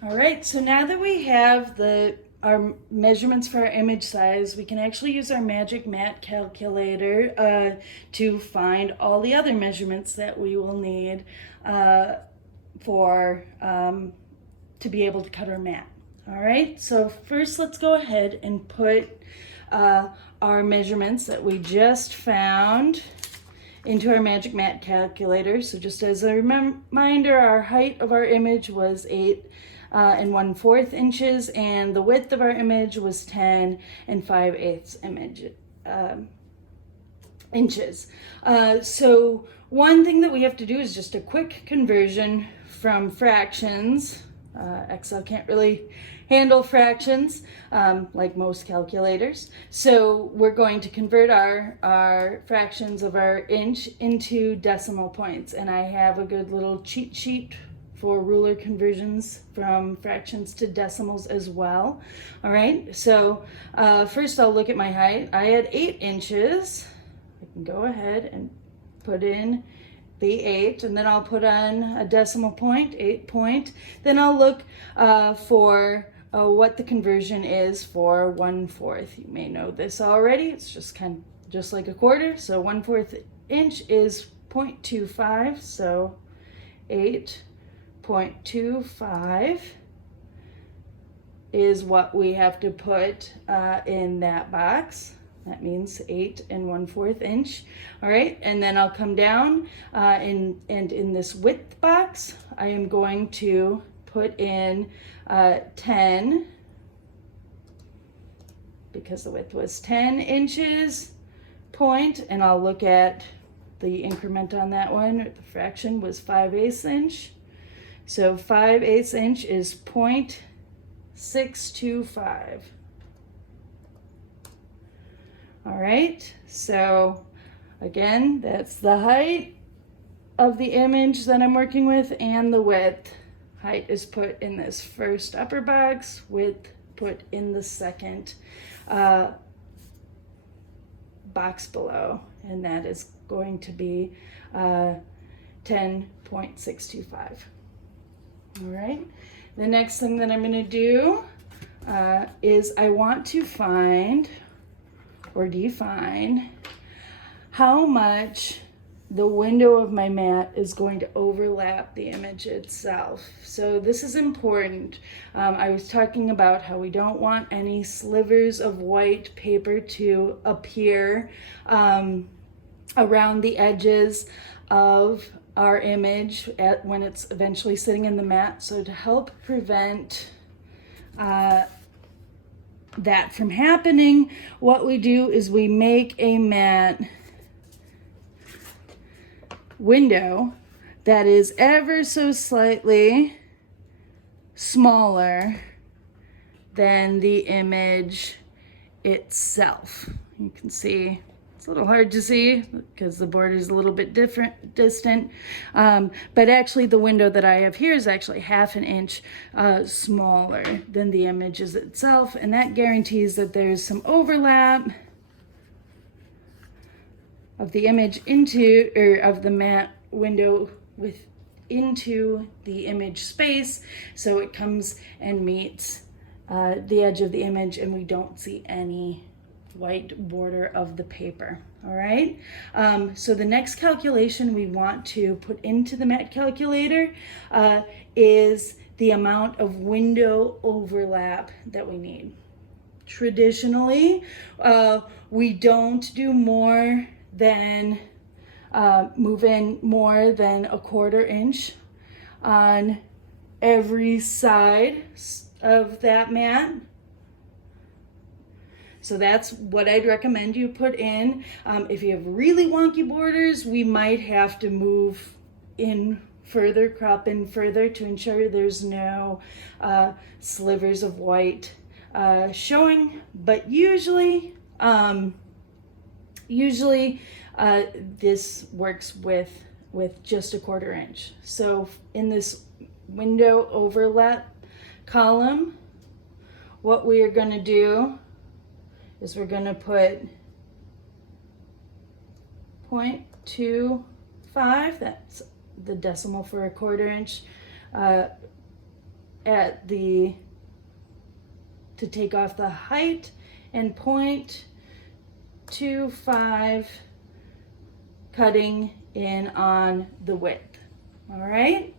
All right, so now that we have our measurements for our image size, we can actually use our Magic Mat calculator to find all the other measurements that we will need for to be able to cut our mat. All right, so first let's go ahead and put our measurements that we just found into our Magic Mat calculator. So just as a reminder, our height of our image was 8 and 1/4 inches, and the width of our image was 10 and 5/8 inches. So one thing that we have to do is just a quick conversion from fractions. Excel can't really handle fractions like most calculators. So we're going to convert our fractions of our inch into decimal points. And I have a good little cheat sheet for ruler conversions from fractions to decimals as well. All right, so first I'll look at my height. I had 8 inches. I can go ahead and put in the 8, and then I'll put on a decimal point, 8 point. Then I'll look for what the conversion is for 1/4. You may know this already. It's just like a quarter. So 1/4 inch is 0.25. So 8.25 is what we have to put in that box. That means 8 and 1/4 inch. All right, and then I'll come down and in this width box, I am going to put in 10, because the width was 10 inches point, and I'll look at the increment on that one. The fraction was 5/8 inch. So 5/8 inch is 0.625. All right, so again, that's the height of the image that I'm working with and the width. Height is put in this first upper box, width put in the second box below, and that is going to be 10.625. All right, the next thing that I'm going to do is I want to find or define how much the window of my mat is going to overlap the image itself. So this is important. I was talking about how we don't want any slivers of white paper to appear around the edges of our image when it's eventually sitting in the mat. So to help prevent that from happening, what we do is we make a mat window that is ever so slightly smaller than the image itself. You can see it's a little hard to see because the border is a little bit distant, but actually the window that I have here is actually 1/2 inch smaller than the images itself, and that guarantees that there's some overlap of the image of the mat window into the image space, so it comes and meets the edge of the image and we don't see any white border of the paper. All right, so the next calculation we want to put into the mat calculator is the amount of window overlap that we need. Traditionally, we don't do more than move in more than 1/4 inch on every side of that mat. So that's what I'd recommend you put in. If you have really wonky borders, we might have to move in further, crop in further to ensure there's no slivers of white showing. But usually this works with just 1/4 inch. So in this window overlap column, what we are going to do is we're going to put 0.25, that's the decimal for 1/4 inch, at to take off the height and 0.25 cutting in on the width. All right.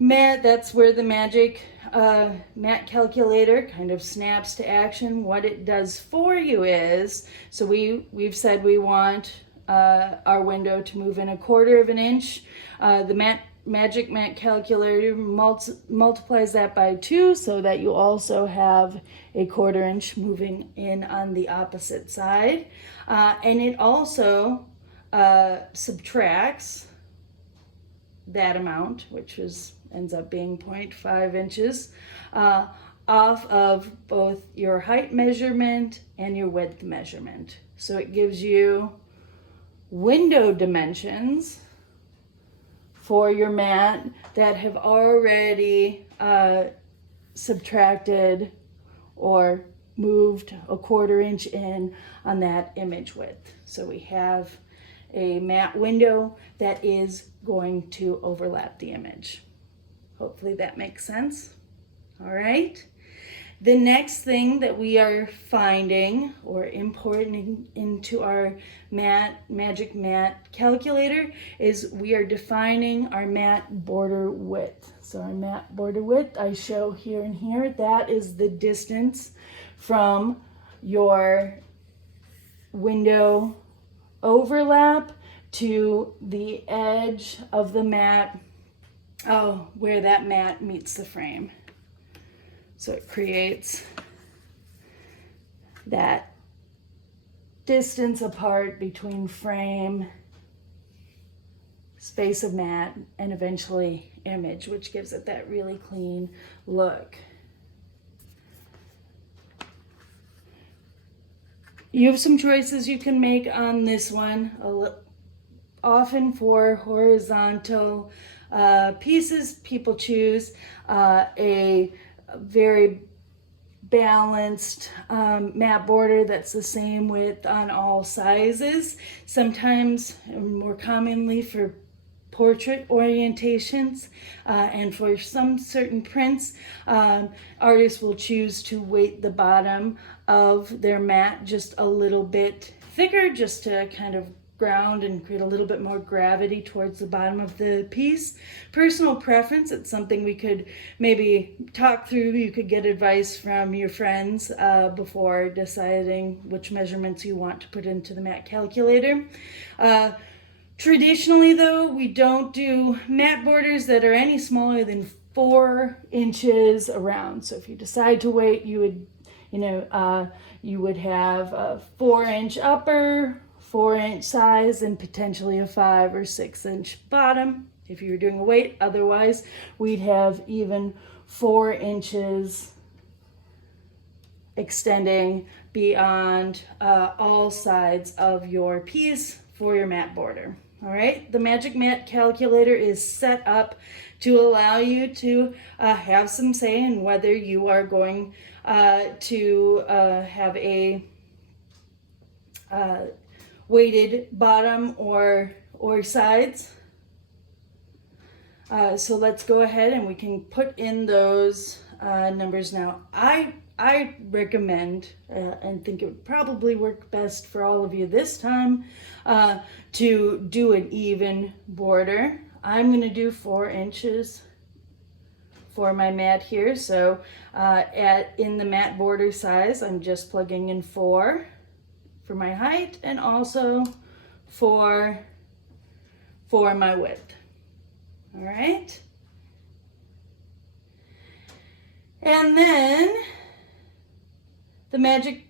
That's where the magic mat calculator kind of snaps to action. What it does for you is, so we've said we want our window to move in 1/4 of an inch. The magic mat calculator multiplies that by 2 so that you also have 1/4 inch moving in on the opposite side. And it also subtracts that amount, which ends up being 0.5 inches, off of both your height measurement and your width measurement. So it gives you window dimensions for your mat that have already subtracted or moved 1/4 inch in on that image width. So we have a mat window that is going to overlap the image. Hopefully that makes sense. All right. The next thing that we are finding or importing into our magic mat calculator is we are defining our mat border width. So our mat border width I show here and here. That is the distance from your window overlap to the edge of the mat, where that mat meets the frame. So it creates that distance apart between frame, space of mat, and eventually image, which gives it that really clean look. You have some choices you can make on this one. Often for horizontal pieces, people choose a very balanced mat border that's the same width on all sizes. Sometimes, more commonly for portrait orientations and for some certain prints, artists will choose to weight the bottom of their mat just a little bit thicker, just to kind of ground and create a little bit more gravity towards the bottom of the piece. Personal preference, it's something we could maybe talk through. You could get advice from your friends before deciding which measurements you want to put into the mat calculator. Traditionally though, we don't do mat borders that are any smaller than 4 inches around. So if you decide to weight, you would have a 4-inch upper, 4-inch size, and potentially a 5 or 6-inch bottom if you were doing a weight. Otherwise, we'd have even 4 inches extending beyond all sides of your piece for your mat border. All right, the Magic Mat Calculator is set up to allow you to have some say in whether you are going to have a weighted bottom or sides. So let's go ahead and we can put in those numbers now. I recommend and think it would probably work best for all of you this time to do an even border. I'm going to do 4 inches for my mat here. So in the mat border size, I'm just plugging in 4 for my height and also for my width. All right. And then the Magic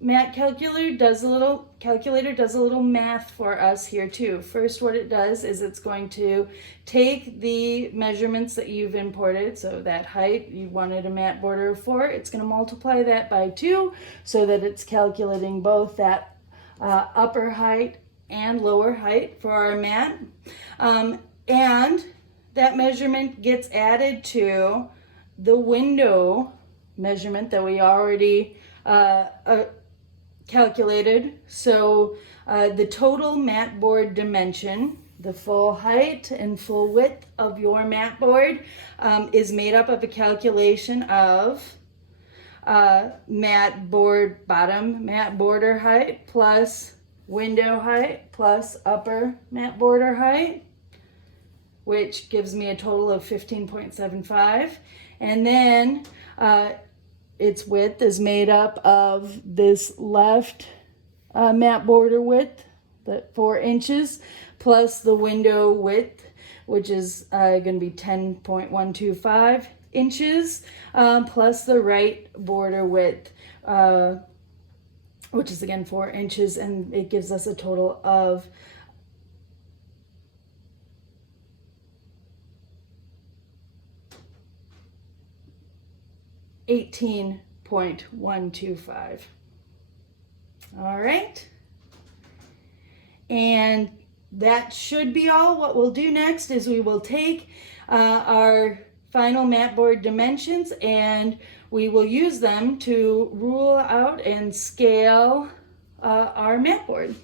Mat Calculator does a little math for us here too. First, what it does is it's going to take the measurements that you've imported. So that height, you wanted a mat border of 4. It's going to multiply that by 2 so that it's calculating both that upper height and lower height for our mat. And that measurement gets added to the window measurement that we already calculated. So the total mat board dimension the full height and full width of your mat board is made up of a calculation of mat border height plus window height plus upper mat border height, which gives me a total of 15.75. And then its width is made up of this left mat border width, that 4 inches, plus the window width, which is going to be 10.125 inches, plus the right border width, which is again 4 inches, and it gives us a total of 18.125. All right. And that should be all. What we'll do next is we will take our final mat board dimensions and we will use them to rule out and scale our mat board.